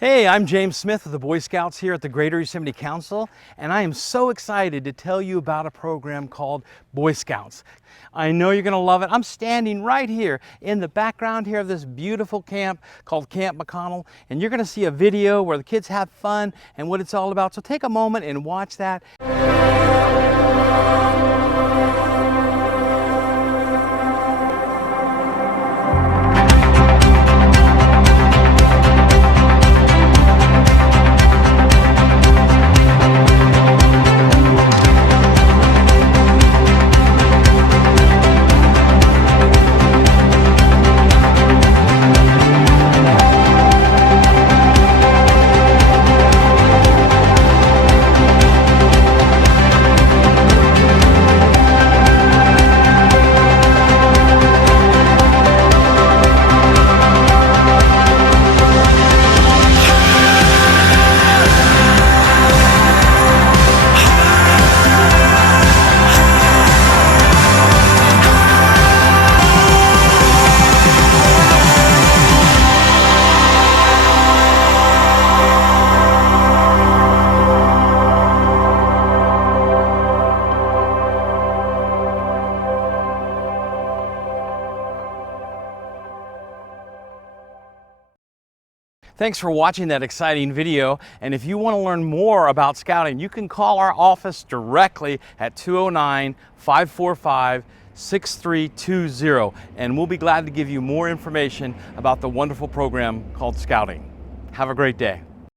Hey, I'm James Smith of the Boy Scouts here at the Greater Yosemite Council, and I am so excited to tell you about a program called Boy Scouts. I know you're going to love it. I'm standing right here in the background here of this beautiful camp called Camp McConnell, and you're going to see a video where the kids have fun and what it's all about. So take a moment and watch that. Thanks for watching that exciting video, and if you want to learn more about scouting, you can call our office directly at 209-545-6320, and we'll be glad to give you more information about the wonderful program called Scouting. Have a great day.